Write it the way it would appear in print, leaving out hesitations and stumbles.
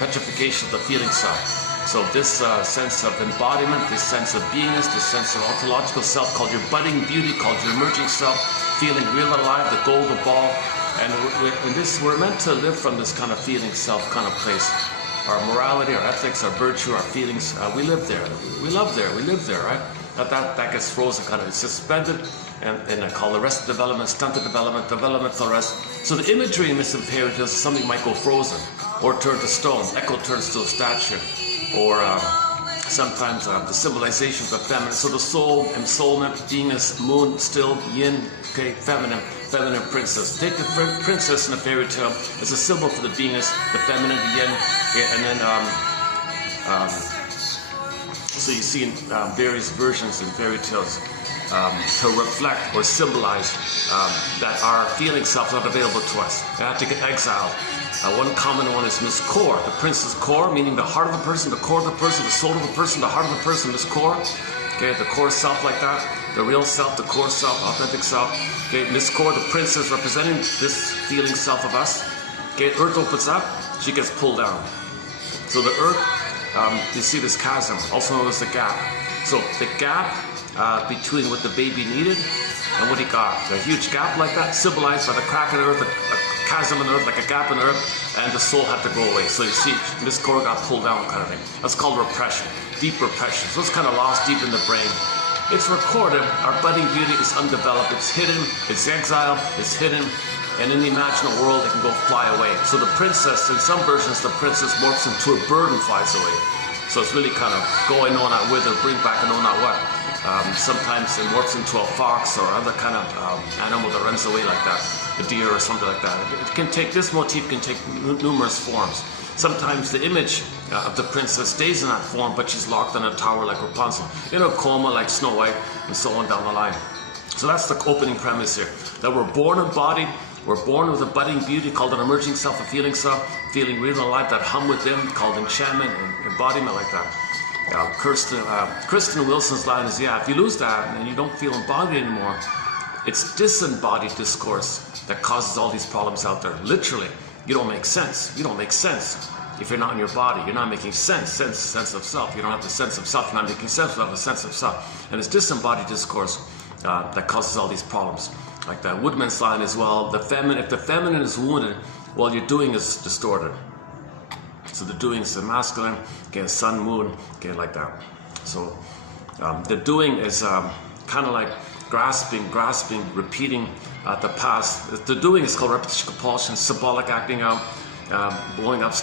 petrification of the feeling self. So this sense of embodiment, this sense of beingness, this sense of ontological self called your budding beauty, called your emerging self, feeling real alive, the golden ball. And we're meant to live from this kind of feeling self kind of place. Our morality, our ethics, our virtue, our feelings, we live there. We live there, right? That gets frozen, kind of, it's suspended, and I call arrested development, stunted development, developmental arrest. So the imagery in this imperative is something might go frozen, or turn to stone, echo turns to a statue, or sometimes the symbolization of the feminine. So the soul, ensoulment, beingness, moon, still, yin, okay, feminine princess. Take the princess in a fairy tale as a symbol for the beingness, the feminine, the yin, okay, and then so you see in various versions in fairy tales to reflect or symbolize that our feeling self is not available to us. They have to get exiled. One common one is Miss Core, the princess core, meaning the heart of the person, the core of the person, the soul of the person, the heart of the person, Miss Core. Okay, the core self like that, the real self, the core self, authentic self. Okay, Miss Core, the princess representing this feeling self of us. Okay, Earth opens up, she gets pulled down. So the Earth, you see this chasm, also known as the gap. So the gap between what the baby needed and what he got. A huge gap like that, symbolized by the crack in the earth, a chasm in the earth, like a gap in the earth, and the soul had to go away. So you see, Miss Core got pulled down kind of thing. That's called repression, deep repression. So it's kind of lost deep in the brain. It's recorded, our budding beauty is undeveloped, it's hidden, it's exiled, it's hidden, and in the imaginal world it can go fly away. So the princess, in some versions, the princess morphs into a bird and flies away. So it's really kind of going on out with or bring back a know not what. Sometimes it morphs into a fox or other kind of animal that runs away like that, a deer or something like that. It can take, this motif can take numerous forms. Sometimes the image of the princess stays in that form, but she's locked in a tower like Rapunzel, in a coma like Snow White, and so on down the line. So that's the opening premise here, that we're born embodied, we're born with a budding beauty called an emerging self, a feeling self, feeling real alive, that hum within called enchantment and embodiment like that. Kristen Wilson's line is, yeah, if you lose that and you don't feel embodied anymore, it's disembodied discourse that causes all these problems out there. Literally, you don't make sense. You don't make sense if you're not in your body. You're not making sense of self. You don't have the sense of self. You're not making sense without the sense of self. And it's disembodied discourse that causes all these problems. Like that Woodman's line as well, if the feminine is wounded, well, your doing is distorted. So the doing is the masculine, okay, sun, moon, okay, like that. So the doing is kind of like grasping, repeating the past. The doing is called repetition compulsion, symbolic acting out, blowing up